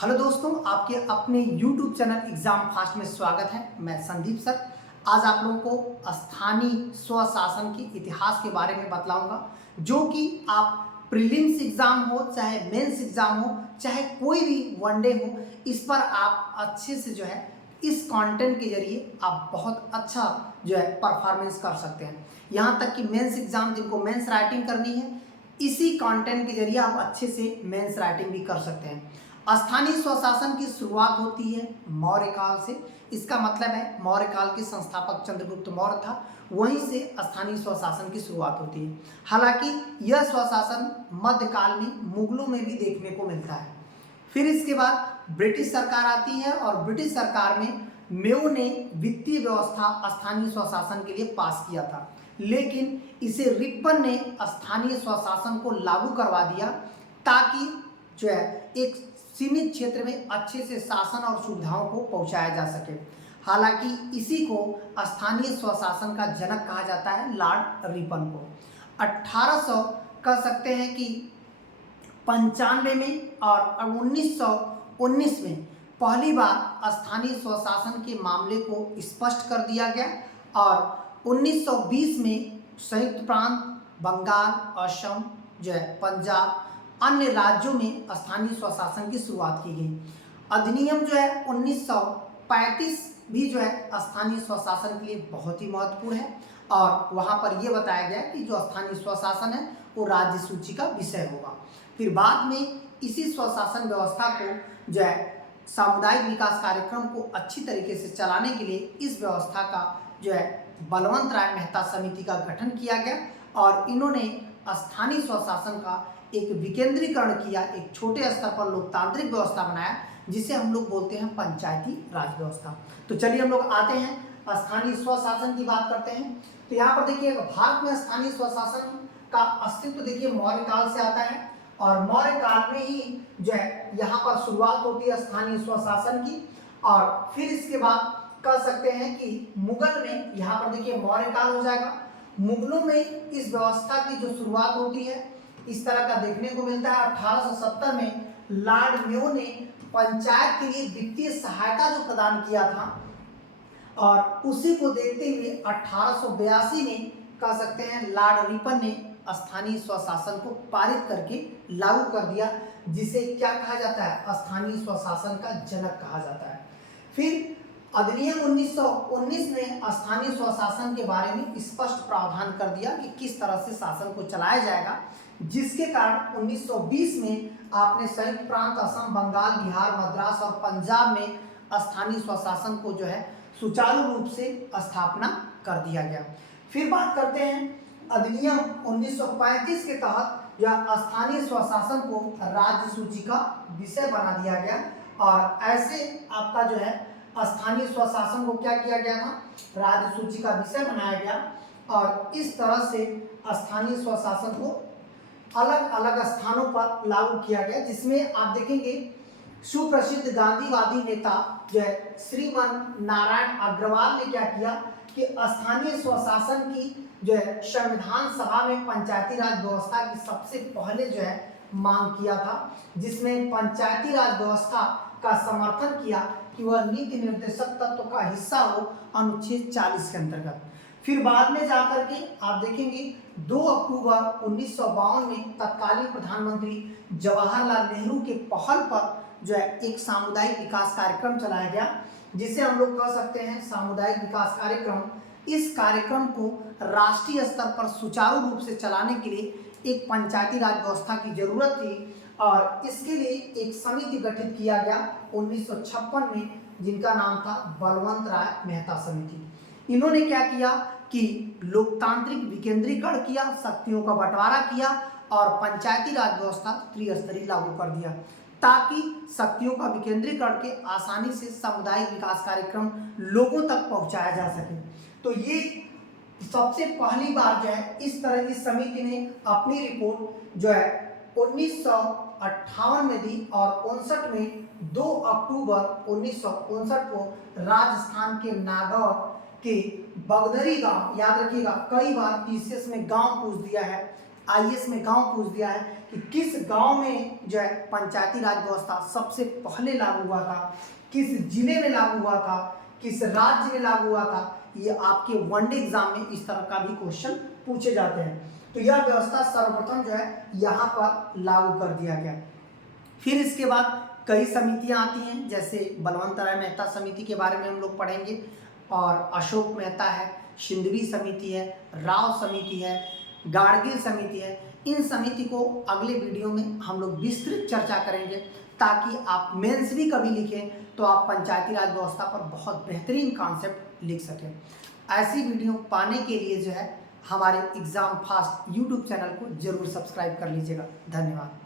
Hello दोस्तों, आपके अपने YouTube चैनल एग्जाम फास्ट में स्वागत है। मैं संदीप सर आज आप लोगों को स्थानीय स्वशासन के इतिहास के बारे में बतलाऊंगा, जो कि आप प्रीलिम्स एग्जाम हो, चाहे मेंस एग्जाम हो, चाहे कोई भी वनडे हो, इस पर आप अच्छे से जो है इस कंटेंट के जरिए आप बहुत अच्छा जो है परफॉर्मेंस कर सकते हैं। यहाँ तक कि मेंस एग्जाम, जिनको मेंस राइटिंग करनी है, इसी कंटेंट के जरिए आप अच्छे से मेंस राइटिंग भी कर सकते हैं। स्थानीय स्वशासन की शुरुआत होती है मौर्य काल से। इसका मतलब है मौर्य काल के संस्थापक चंद्रगुप्त मौर्य था, वहीं से स्थानीय स्वशासन की शुरुआत होती है। हालांकि यह स्वशासन मध्यकाल में मुगलों में भी देखने को मिलता है। फिर इसके बाद ब्रिटिश सरकार आती है और ब्रिटिश सरकार में मेयो ने वित्तीय व्यवस्था स्थानीय स्वशासन के लिए पास किया था, लेकिन इसे रिपन ने स्थानीय स्वशासन को लागू करवा दिया ताकि जो है एक सीमित क्षेत्र में अच्छे से शासन और सुविधाओं को पहुंचाया जा सके। हालांकि इसी को स्थानीय स्वशासन का जनक कहा जाता है, लॉर्ड रिपन को। 1800 कह सकते हैं कि 95 में और 1919 में पहली बार स्थानीय स्वशासन के मामले को स्पष्ट कर दिया गया और 1920 में संयुक्त प्रांत, बंगाल, असम, जो है पंजाब, अन्य राज्यों में स्थानीय स्वशासन की शुरुआत की गई। अधिनियम जो है 1935 भी जो है स्थानीय स्वशासन के लिए बहुत ही महत्वपूर्ण है और वहाँ पर यह बताया गया कि जो स्थानीय स्वशासन है वो राज्य सूची का विषय होगा। फिर बाद में इसी स्वशासन व्यवस्था को जो है सामुदायिक विकास कार्यक्रम को अच्छी तरीके से चलाने के लिए इस व्यवस्था का जो है बलवंत राय मेहता समिति का गठन किया गया और इन्होंने स्थानीय स्वशासन का एक विकेंद्रीकरण किया, एक छोटे स्तर पर लोकतांत्रिक व्यवस्था बनाया जिसे हम लोग बोलते हैं पंचायती राज व्यवस्था। तो चलिए हम लोग आते हैं स्थानीय स्वशासन की बात करते हैं। तो यहाँ पर देखिए भारत में स्थानीय स्वशासन का अस्तित्व देखिए मौर्य काल से आता है और मौर्य काल में ही जो है यहाँ पर शुरुआत होती है स्थानीय स्वशासन की। और फिर इसके बाद कह सकते हैं कि मुगल में, यहाँ पर देखिए मौर्य काल हो जाएगा, मुगलों में इस व्यवस्था की जो शुरुआत होती है इस तरह का देखने को मिलता है। 1870 में लॉर्ड मेयो ने पंचायत के लिए वित्तीय सहायता जो प्रदान किया था और उसी को देखते हुए 1882 में कह सकते हैं लॉर्ड रिपन ने स्थानीय स्वशासन को पारित करके लागू कर दिया, जिसे क्या कहा जाता है, स्थानीय स्वशासन का जनक कहा जाता है। फिर अधिनियम 1919 ने स्थानीय स्वशासन के बारे में स्पष्ट प्रावधान कर दिया कि किस तरह से शासन को चलाया जाएगा, जिसके कारण 1920 में आपने संयुक्त प्रांत, असम, बंगाल, बिहार, मद्रास और पंजाब में स्थानीय स्वशासन को जो है सुचारू रूप से स्थापना कर दिया गया। फिर बात करते हैं अधिनियम 1935 के तहत यह स्थानीय स्वशासन को राज्य सूची का विषय बना दिया गया और ऐसे आपका जो है स्थानीय स्वशासन को क्या किया गया था, राज्य सूची का विषय बनाया गया और इस तरह से स्थानीय स्वशासन को अलग अलग स्थानों पर लागू किया गया, जिसमें आप देखेंगे सुप्रसिद्ध गांधीवादी नेता जो है श्रीमान नारायण अग्रवाल ने क्या किया कि स्थानीय स्वशासन की जो है संविधान सभा में पंचायती राज व्यवस्था की सबसे पहले जो है मांग किया था, जिसमें पंचायती राज व्यवस्था का समर्थन किया कि वह नीति निर्देशक तत्व का हिस्सा हो अनुच्छेद 40 के अंतर्गत। फिर बाद में जाकर के आप देखेंगे 2 अक्टूबर 1952 में तत्कालीन प्रधानमंत्री जवाहरलाल नेहरू के पहल पर जो है एक सामुदायिक विकास कार्यक्रम चलाया गया, जिसे हम लोग कह सकते हैं सामुदायिक विकास कार्यक्रम। इस कार्यक्रम को राष्ट्रीय स्तर पर सुचारू रूप से चलाने के लिए एक पंचायती राज व्यवस्था की जरूरत थी और इसके लिए एक समिति गठित किया गया 1956 में, जिनका नाम था बलवंत राय मेहता समिति। इन्होंने क्या किया कि लोकतांत्रिक विकेंद्रीकरण किया, शक्तियों का बंटवारा किया और पंचायती राज व्यवस्था त्रिस्तरीय लागू कर दिया ताकि शक्तियों का विकेंद्रीकरण के आसानी से सामुदायिक विकास कार्यक्रम लोगों तक पहुंचाया जा सके। तो ये सबसे पहली बार जो है इस तरह की समिति ने अपनी रिपोर्ट जो है 1958 में दी और 59 में 2 अक्टूबर 1959 को राजस्थान के नागौर के बगदरी गांव, याद रखिएगा कई बार पीसीएस में गांव पूछ दिया है, आईएएस में गांव पूछ दिया है कि किस गांव में जो है पंचायती राज व्यवस्था सबसे पहले लागू हुआ था, किस जिले में लागू हुआ था, किस राज्य में लागू हुआ था। ये आपके वनडे एग्जाम में इस तरह का भी क्वेश्चन पूछे जाते हैं। तो यह व्यवस्था सर्वप्रथम जो है यहाँ पर लागू कर दिया गया। फिर इसके बाद कई समितियां आती हैं, जैसे बलवंत राय मेहता समिति के बारे में हम लोग पढ़ेंगे, और अशोक मेहता है, सिंधवी समिति है, राव समिति है, गाडगिल समिति है। इन समिति को अगले वीडियो में हम लोग विस्तृत चर्चा करेंगे, ताकि आप मेंस भी कभी लिखें तो आप पंचायती राज व्यवस्था पर बहुत बेहतरीन कॉन्सेप्ट लिख सकें। ऐसी वीडियो पाने के लिए जो है हमारे एग्ज़ाम फास्ट यूट्यूब चैनल को जरूर सब्सक्राइब कर लीजिएगा। धन्यवाद।